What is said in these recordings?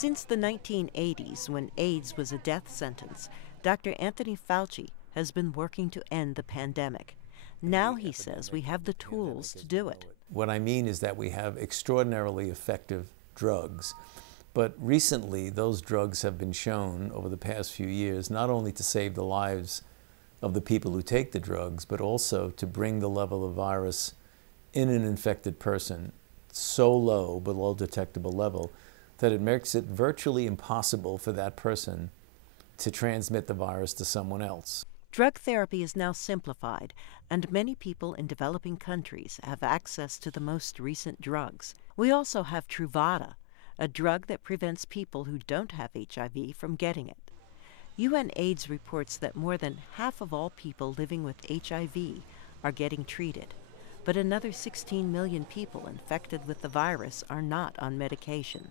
Since the 1980s, when AIDS was a death sentence, Dr. Anthony Fauci has been working to end the pandemic. Now he says we have the tools to do it. What I mean is that we have extraordinarily effective drugs. But recently, those drugs have been shown over the past few years not only to save the lives of the people who take the drugs, but also to bring the level of virus in an infected person so low, below detectable level, that it makes it virtually impossible for that person to transmit the virus to someone else. Drug therapy is now simplified, and many people in developing countries have access to the most recent drugs. We also have Truvada, a drug that prevents people who don't have HIV from getting it. UNAIDS reports that more than half of all people living with HIV are getting treated, but another 16 million people infected with the virus are not on medication.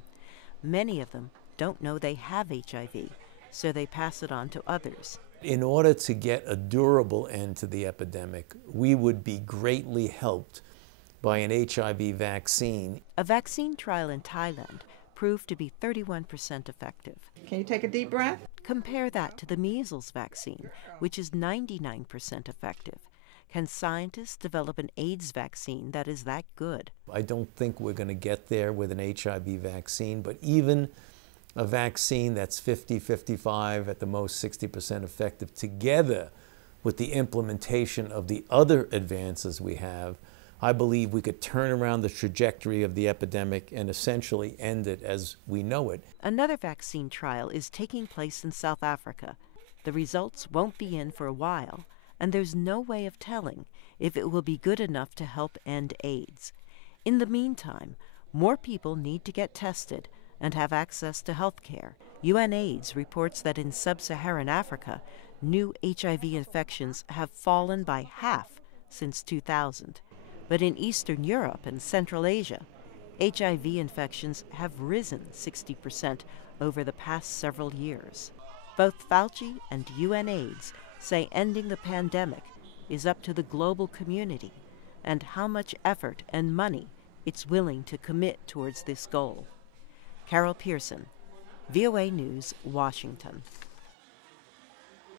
Many of them don't know they have HIV, so they pass it on to others. In order to get a durable end to the epidemic, we would be greatly helped by an HIV vaccine. A vaccine trial in Thailand proved to be 31% effective. Can you take a deep breath? Compare that to the measles vaccine, which is 99% effective. Can scientists develop an AIDS vaccine that is that good? I don't think we're going to get there with an HIV vaccine, but even a vaccine that's 50, 55, at the most 60% effective, together with the implementation of the other advances we have, I believe we could turn around the trajectory of the epidemic and essentially end it as we know it. Another vaccine trial is taking place in South Africa. The results won't be in for a while, and there's no way of telling if it will be good enough to help end AIDS. In the meantime, more people need to get tested and have access to health care. UNAIDS reports that in sub-Saharan Africa, new HIV infections have fallen by half since 2000. But in Eastern Europe and Central Asia, HIV infections have risen 60% over the past several years. Both Fauci and UNAIDS say ending the pandemic is up to the global community and how much effort and money it's willing to commit towards this goal. Carol Pearson, VOA News, Washington.